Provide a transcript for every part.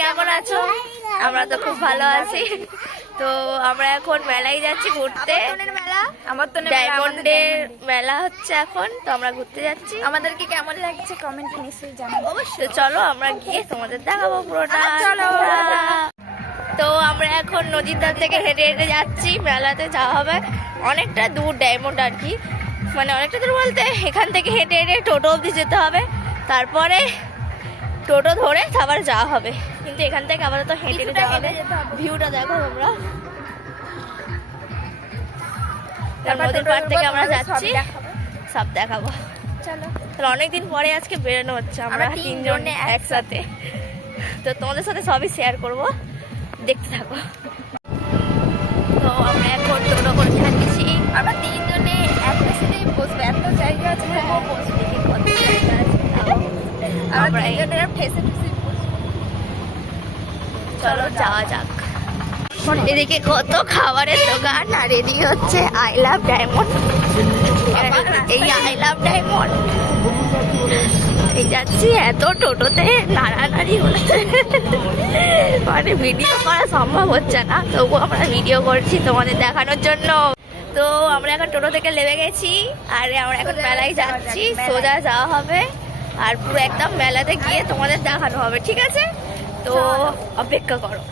কেমন আছো? আমরা তো খুব ভালো আছি। তো আমরা এখন মেলায় যাচ্ছি ঘুরতে। ডায়মন্ডের মেলা হচ্ছে এখন, তো আমরা ঘুরতে যাচ্ছি। আমাদেরকে কেমন লাগছে কমেন্টে নিশ্চয়ই জানাবো। অবশ্যই চলো আমরা গিয়ে তোমাদের দেখাবো পুরোটা। চলো। তো আমরা এখন নদীর ধার থেকে হেঁটে হেঁটে যাচ্ছি, মেলাতে যাওয়া হবে অনেকটা দূর, ডায়মন্ড আর কি, মানে অনেকটা দূর বলতে এখান থেকে হেঁটে হেঁটে টোটো অবধি যেতে হবে, তারপরে টোটো ধরে আবার যাওয়া হবে। কিন্তু এখান থেকে আপাতত হেঁটে হেঁটে যাওয়া হবে। ভিউটা দেখো তোমরা, নদীর পাড় থেকে আমরা যাচ্ছি, সব দেখাবো। চলো তাহলে অনেকদিন পরে আজকে বেরোনো হচ্ছে আমরা তিনজনে একসাথে, তো তোমাদের সাথে সবই শেয়ার করব, দেখতে থাকো। তো আমরা এখন টোটো করে যাচ্ছি, আমরা তিনজনে একটা সিটেই বসবো, এত জায়গা আছে বসবো। কত জায়গা আছে তাও। আমরা তিনজনের ফেসে ফেসে চলো যাওয়া যাক। এদিকে কত খাবারের দোকান, আর এদিকে হচ্ছে আই লাভ ডায়মন্ড। এই আই লাভ ডায়মন্ড এই যাচ্ছি, এত টোটোতে নাড়ানাড়ি হচ্ছে, মানে ভিডিও করা সম্ভব হচ্ছে না, তবুও আমরা ভিডিও করছি তোমাদের দেখানোর জন্য। তো আমরা এখন টোটো থেকে নেমে গেছি, আর আমরা এখন মেলায় যাচ্ছি, সোজা যাওয়া হবে, আর পুরো একদম মেলাতে গিয়ে তোমাদের দেখানো হবে, ঠিক আছে? তো অপেক্ষা করো।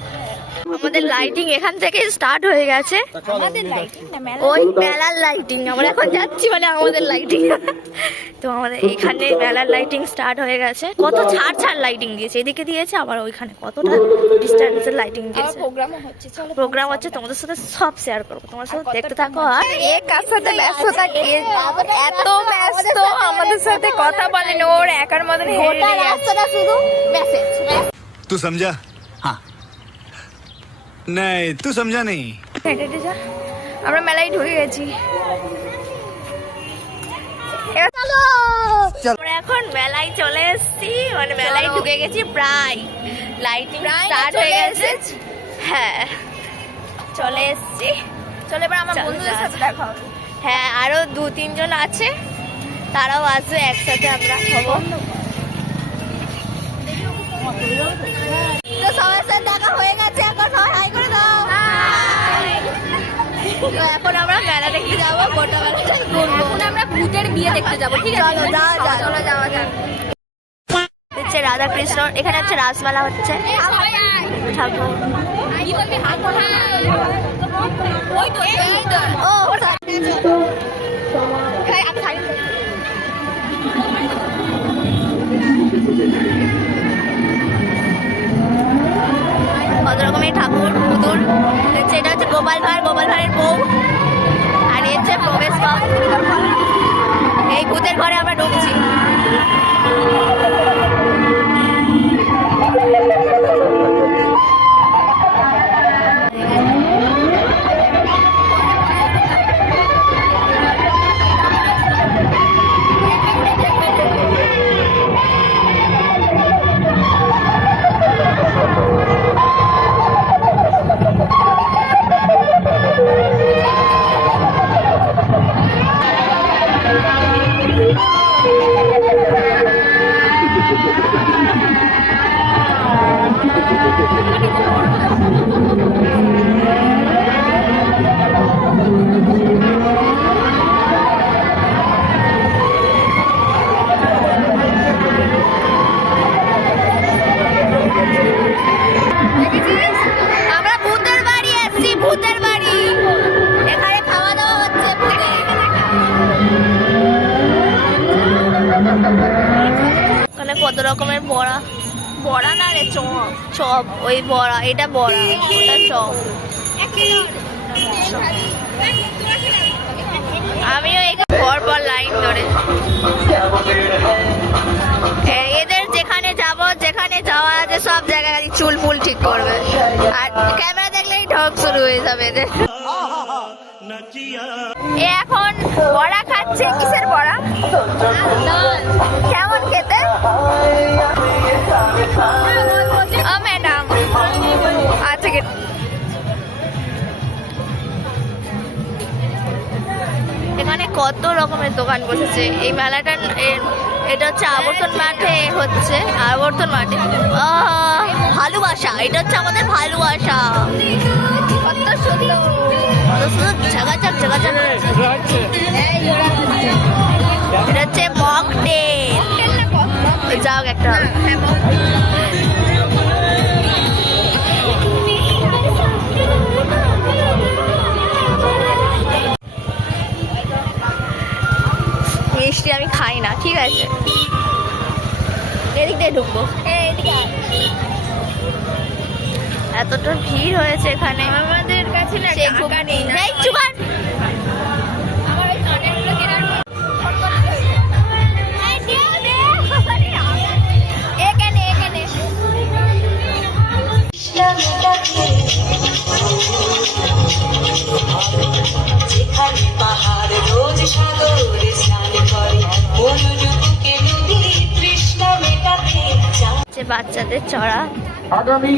আমাদের লাইটিং এখান থেকে স্টার্ট হয়ে গেছে, আমাদের লাইটিং না মেলা, ওই মেলার লাইটিং আমরা এখন যাচ্ছি, মানে আমাদের লাইটিং। তো আমাদের এখানে মেলার লাইটিং স্টার্ট হয়ে গেছে, কত ছাড় ছাড় লাইটিং দিয়েছে, এদিকে দিয়েছে আবার ওইখানে কতটা ডিস্টেন্সের লাইটিং দিয়েছে। প্রোগ্রামও হচ্ছে, চলো প্রোগ্রাম হচ্ছে, তোমাদের সাথে সব শেয়ার করবো, তোমার সাথে দেখতে থাকো। আর এ কার সাথে ব্যস্ত থাকে, এত ব্যস্ত আমাদের সাথে কথা বলেন, ওর একার মতন হেঁটে যাচ্ছে। শুধু মেসেজ। तू समझा? हाँ नहीं तू समझा नहीं। হেঁটে হেঁটে যা, আমরা মেলায় ঢুকে গেছি। আমরা এখন মেলায় চলে এসেছি, মানে মেলায় ঢুকে গেছি প্রায়, লাইটিং স্টার্ট হয়ে গেছে। হ্যাঁ চলে এসেছি, চলো এবার আমার চলো, বন্ধুদের যা, সাথে যা। দেখা হবে। হ্যাঁ আরো 2-3 জন আছে, তারাও আসবে, একসাথে আমরা হবো। তো সবার সাথে দেখা হয়ে গেছে, এখন সবাই হাই করে দাও। তো এখন আমরা মেলা দেখতে যাবো, গোটা মেলাটাই ঘুরবো। এখন আমরা ভূতের বিয়ে দেখতে যাবো, ঠিক আছে? চলো, যাওয়া যাক। চলো যাওয়া যাক। হচ্ছে রাধা কৃষ্ণ, এখানে হচ্ছে রাসমেলা হচ্ছে, ঠাকুর। ও কত রকমের ঠাকুর পুতুল, এটা হচ্ছে গোপাল ভাঁড়, গোপাল ভাঁড়ের বউ, আর এই হচ্ছে প্রবেশ পথ। এই ভূতের ঘরে আমরা ঢুকছি। আমরা ভূতের বাড়ি আসছি, ভূতের বাড়ি, এখানে খাওয়া দাওয়া হচ্ছে ভূতের। ওখানে কত রকমের বড়া, বড়া না রে, চপ, চপ, ওই বড়া, এটা বড়া, ওটা চপ। আমিও এখানে পর লাইন ধরে, এদের যেখানে যাব, যেখানে যাওয়া আছে সব জায়গায় চুল ফুল ঠিক করবে, আর ক্যামেরা দেখলেই ঢপ শুরু হয়ে যাবে এদের। এ এখন বড়া খাচ্ছে, কিসের বড়া? কেমন খেতে? ও ম্যাডাম, আচ্ছা এখানে কত রকমের দোকান বসেছে, এই মেলাটা এটা হচ্ছে আবর্তন মাঠে হচ্ছে আবর্তন মাঠে ভালোবাসা, এটা হচ্ছে আমাদের ভালোবাসা। কত সুন্দর, কত সুন্দর ঝাগাঝাগ ঝাগাঝাগ। এটা হচ্ছে মকটেল, যাও একটা মিষ্টি আমি খাই না, ঠিক আছে। এদিক দিয়ে ঢুকবো, এতটা ভিড় হয়েছে এখানে। আমাদের কাছে না সে খুব টাকা নেই না। এই চুপ কর। আমার ওই কানেরগুলো কেনার এখানে এখানে যেখানে পাহাড় রোজ সাগরে স্নান করে মনোযোগকে নদী তৃষ্ণা মেটাতে চায়। যে বাচ্চাদের চড়া, আগামী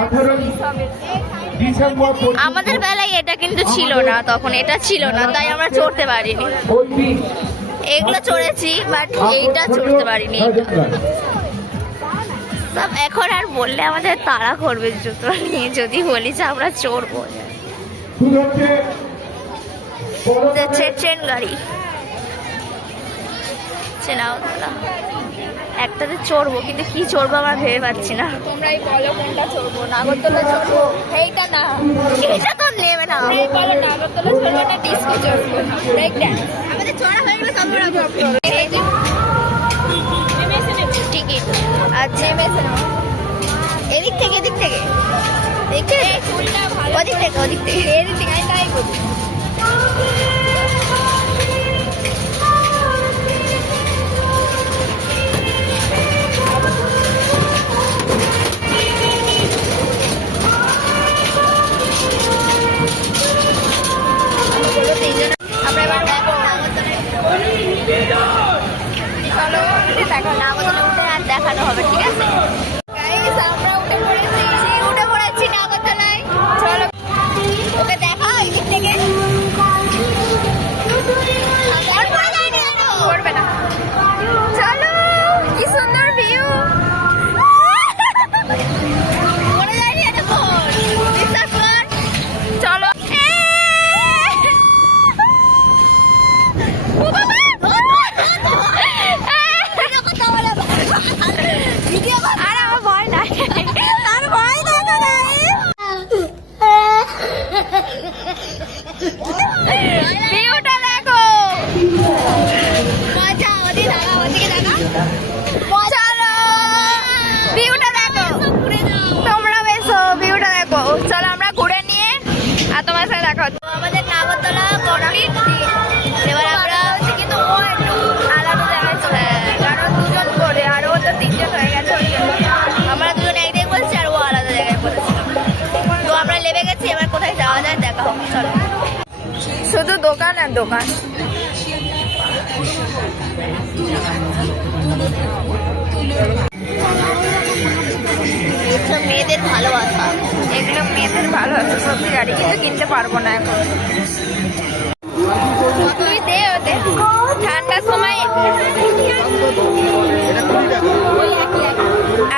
18 ডিসেম্বর আমাদের বেলায় এটা কিন্তু ছিল না, তখন এটা ছিল না, তাই আমরা চড়তে পারিনি। এগুলো চড়েছি বাট এইটা চড়তে পারিনি। সব এখন আর বললে আমাদের তাড়া করবে জুতো নিয়ে, যদি বলি যে আমরা চড়বো। যাচ্ছে ট্রেন গাড়ি, চেনাওতলা। একটাতে চড়বো, কিন্তু কি চড়বো আমরা ভেবে পাচ্ছি না। তোমরাই বলো কোনটা চড়বো, নাগরদোলা চড়বো? এইটা না, এটা তো নেবে না। এই বলো নাগরদোলা চড়বো না ডিস্কো চড়বো? ব্রেক ড্যান্স আমাদের চড়া হয়ে গেলে তখন আমরা টিকিট আচ্ছা, এদিক থেকে এদিক থেকে এদিক থেকে ওদিক থেকে ওদিক থেকে এদিক থেকে আমি তাই করি। আমরা এবার চলো দেখো, নাগরদোলা উঠে আর দেখানো হবে, ঠিক আছে? গাইস আমরা উঠে পড়েছি, উঠে পড়েছি নাগরদোলায়। চলো ওকে দেখা এদিক থেকে। আর পড়ে যায়নি কেন? পড়বে না। চলো, কি সুন্দর ভিউ। পড়ে যায়নি এতক্ষণ, বিশ্বাস কর। চলো আর আমার ভয় নাই, তার ভয় নাই তো ভিউটা দেখো। মজা, ওদিকে দেখা, ওদিকে দেখা। চলো ভিউটা দেখো, তোমরা বেশো ভিউটা দেখো। চলো আমরা ঘুরে নিয়ে আর তোমার সাথে দেখা হচ্ছে। আমাদের নাগরদোলা কমপ্লিট। এবার আমরা হচ্ছে কিন্তু ও একটু আলাদা জায়গায় চলে গেছে, কারণ দুজন করে আর ও তো তিনজন হয়ে গেছে। ওই জন্য আমরা দুজন এক জায়গায় বলছি আর ও আলাদা জায়গায় বলেছিল। তো আমরা লেবে গেছি, এবার কোথায় যাওয়া যায় দেখা হোক, চলো। শুধু দোকান আর দোকান। এইসব মেয়েদের ভালোবাসা। এগুলো মেয়েদের ভালো আছে সত্যি গাড়ি, কিন্তু কিনতে পারবো না এখন। তুই দে ওদের ঠান্ডার সময়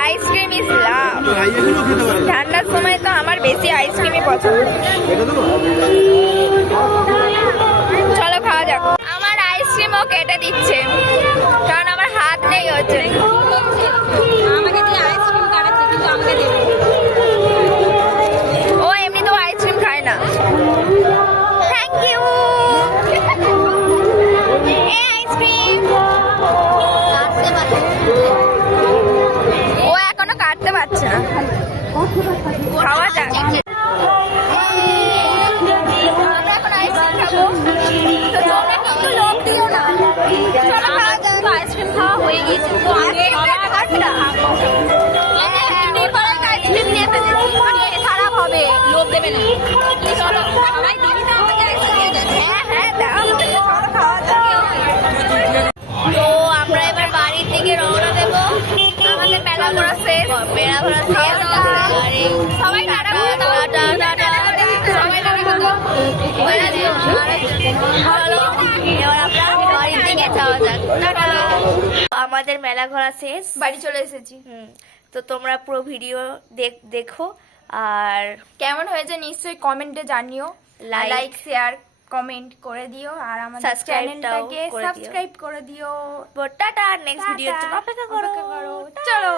আইসক্রিম ইজ লাভ। ঠান্ডার সময় তো আমার বেশি আইসক্রিমই পছন্দ। চলো খাওয়া যাক। আমার আইসক্রিমও কেটে দিচ্ছে কারণ আমার হাত নেই হচ্ছে। আমাকে দিয়ে আইসক্রিম কাটাচ্ছে, কিন্তু আমাকে দেবে। ও এমনি তো আইসক্রিম খায় না। Thank you. আইসক্রিম ও এখনো কাটতে পারছে না। খাওয়া যাক। আমরা এখন আইসক্রিম খাবো, তো তোমরা কিন্তু লোভ দিও না। চলো খাওয়া যাক। আইসক্রিম খাওয়া হয়ে গেছে, তো আগে আইসক্রিম নিয়ে ফেলেছি, খারাপ হবে, লোভ দেবে না। চলো সবাই দিবি না আমাকে আইসক্রিম? হ্যাঁ হ্যাঁ দাও, চলো খাওয়া যাক। তো আমরা এবার বাড়ির দিকে রওনা দেবো। আমাদের মেলা ঘোরা শেষ। মেলা ঘোরা শেষ। সবাই টাটা বলে দাও। Tata, tata, tata. সবাই টাটা বলে দাও। এবার আমরা বাড়ির দিকে যাওয়া যাক। টাটা। আমাদের মেলা ঘোরা শেষ, বাড়ি চলে এসেছি। তো তোমরা পুরো ভিডিও দেখো আর কেমন হয়েছে নিশ্চয়ই কমেন্টে জানিও, লাইক শেয়ার কমেন্ট করে দিও আর আমাদের সাবস্ক্রাইবটাও চ্যানেলটাকে করে দিও। সাবস্ক্রাইব করে দিও। টাটা, নেক্সট ভিডিওর জন্য অপেক্ষা করো। চলো।